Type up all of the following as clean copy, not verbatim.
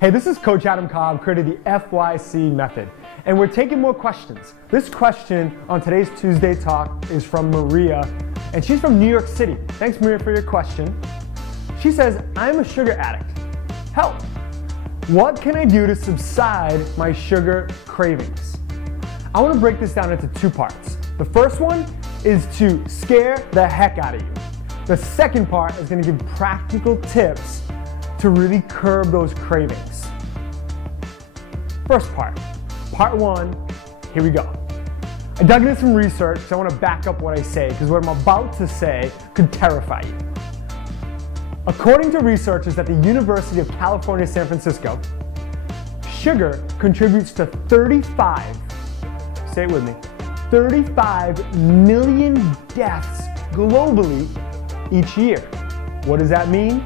Hey, this is Coach Adam Cobb, creator of the FYC method, and we're taking more questions. This question on today's Tuesday Talk is from Maria, and she's from New York City. Thanks, Maria, for your question. She says, I'm a sugar addict. Help! What can I do to subside my sugar cravings? I want to break this down into two parts. The first one is to scare the heck out of you. The second part is going to give practical tips to really curb those cravings. First part one, here we go. I dug into some research, so I want to back up what I say, because what I'm about to say could terrify you. According to researchers at the University of California, San Francisco, sugar contributes to 35 million deaths globally each year. What does that mean?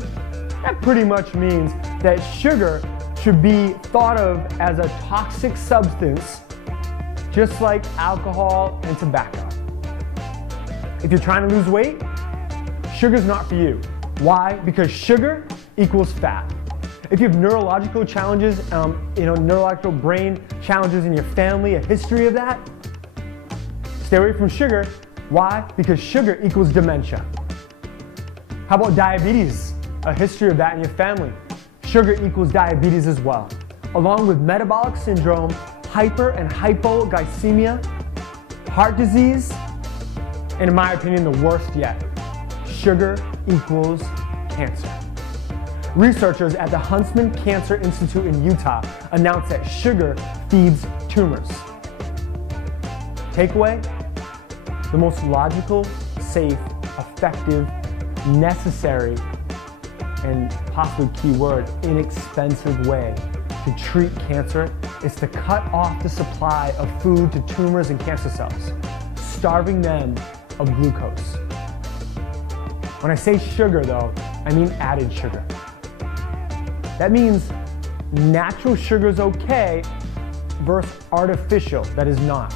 That pretty much means that sugar should be thought of as a toxic substance, just like alcohol and tobacco. If you're trying to lose weight, sugar's not for you. Why? Because sugar equals fat. If you have neurological challenges, neurological brain challenges in your family, a history of that, stay away from sugar. Why? Because sugar equals dementia. How about diabetes? A history of that in your family. Sugar equals diabetes as well. Along with metabolic syndrome, hyper and hypoglycemia, heart disease, and in my opinion, the worst yet, sugar equals cancer. Researchers at the Huntsman Cancer Institute in Utah announced that sugar feeds tumors. Takeaway: the most logical, safe, effective, necessary, and possibly keyword, inexpensive way to treat cancer is to cut off the supply of food to tumors and cancer cells, starving them of glucose. When I say sugar though, I mean added sugar. That means natural sugar is okay versus artificial that is not.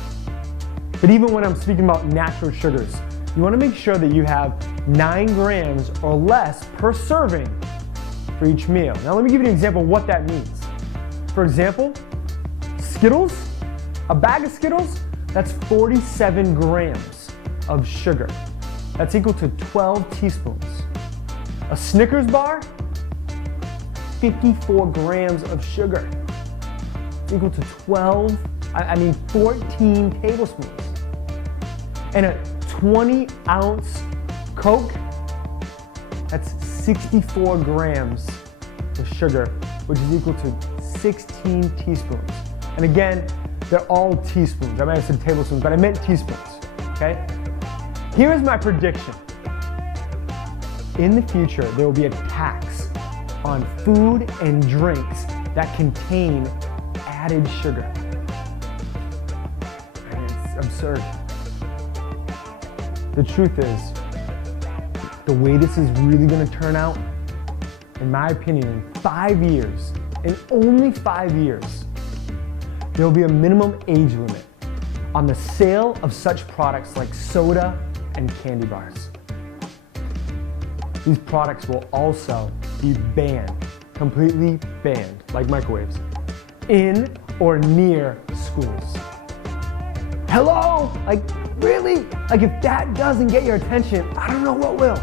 But even when I'm speaking about natural sugars, you want to make sure that you have 9 grams or less per serving for each meal. Now let me give you an example of what that means. For example, Skittles, a bag of Skittles, that's 47 grams of sugar. That's equal to 12 teaspoons. A Snickers bar, 54 grams of sugar. It's equal to 14 tablespoons. And a 20-ounce Coke, that's 64 grams of sugar, which is equal to 16 teaspoons. And again, they're all teaspoons. I might have said tablespoons, but I meant teaspoons, okay? Here is my prediction. In the future, there will be a tax on food and drinks that contain added sugar. And it's absurd. The truth is, the way this is really going to turn out, in my opinion, in 5 years, in only 5 years, there will be a minimum age limit on the sale of such products like soda and candy bars. These products will also be banned, completely banned, like microwaves, in or near schools. Hello? Like, really? Like, if that doesn't get your attention, I don't know what will.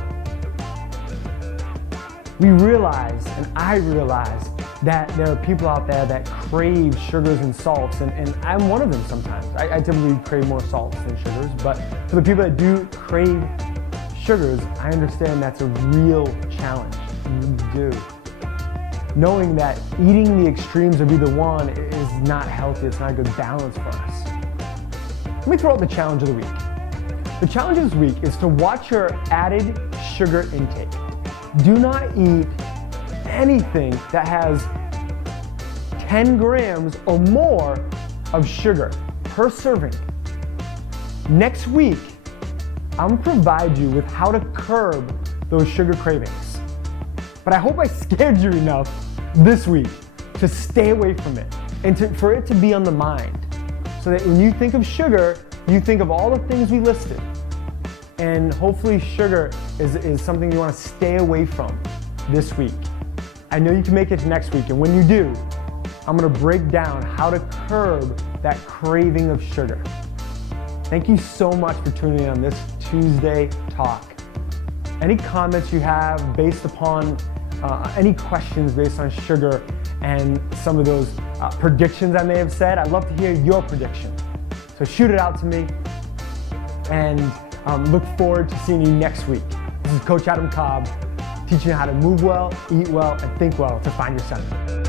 We realize, and I realize, that there are people out there that crave sugars and salts, and I'm one of them sometimes. I typically crave more salts than sugars, but for the people that do crave sugars, I understand that's a real challenge. You do. Knowing that eating the extremes of either one is not healthy, it's not a good balance for us. Let me throw out the challenge of the week. The challenge of this week is to watch your added sugar intake. Do not eat anything that has 10 grams or more of sugar per serving. Next week, I'm going to provide you with how to curb those sugar cravings. But I hope I scared you enough this week to stay away from it and for it to be on the mind. So that when you think of sugar, you think of all the things we listed. And hopefully sugar is something you want to stay away from this week. I know you can make it to next week, and when you do, I'm gonna break down how to curb that craving of sugar. Thank you so much for tuning in on this Tuesday talk. Any comments you have based upon, any questions based on sugar and some of those predictions I may have said, I'd love to hear your prediction. So shoot it out to me, and look forward to seeing you next week. This is Coach Adam Cobb, teaching you how to move well, eat well, and think well to find your center.